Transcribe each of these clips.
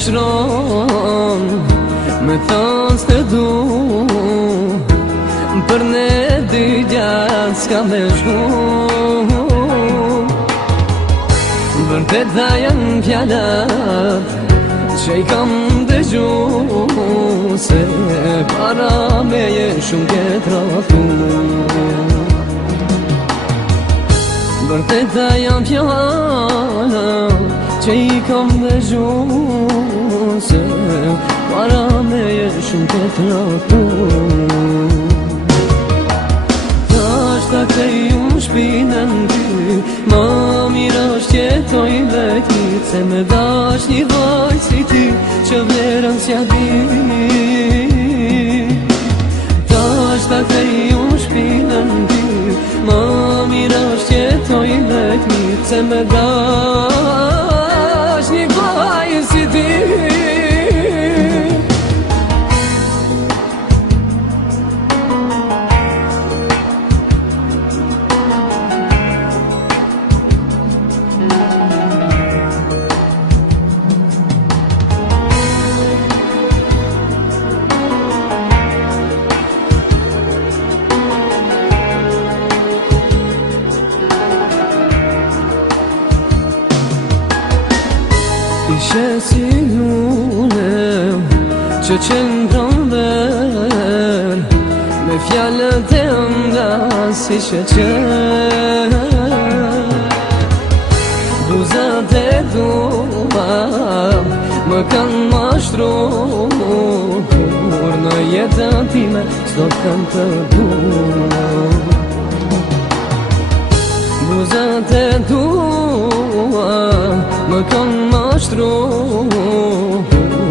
shron me thonë s'te du, për ne dy gjatë s'ka me shku. Vërteta janë fjallat që I kam dëgju, se para meje shumë ke traftu. Vërteta janë fjallat që I kam dëgju, se para meje shumë ke traftu. Ta krej unë shpinën ty, ma mirë është jetoj vetit, se me dash një vajt si ti, që vlerën s'ja di. Ta krej unë shpinën ty, ma mirë është jetoj vetit, se me dash një vajt si ti. Ishe si lule që qëndron ver, me fjallët e nga si sheqer. Buzat e dua më kanë mashtru, kur në jetën time s'do t'kam të du. Buzat e dua më kanë mashtru,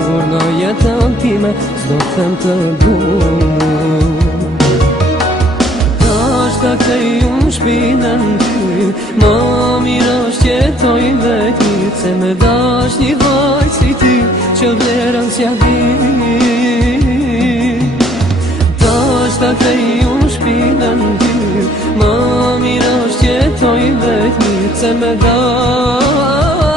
kur në jetën time s'do t'kam të du. Ta krej unë shpinën ty, ma mirë është jetoj vetit, se me dash një vajt si ti, që vlerën s'ja di. Ta krej unë shpinën ty, ma mirë është jetoj vetit, se me dash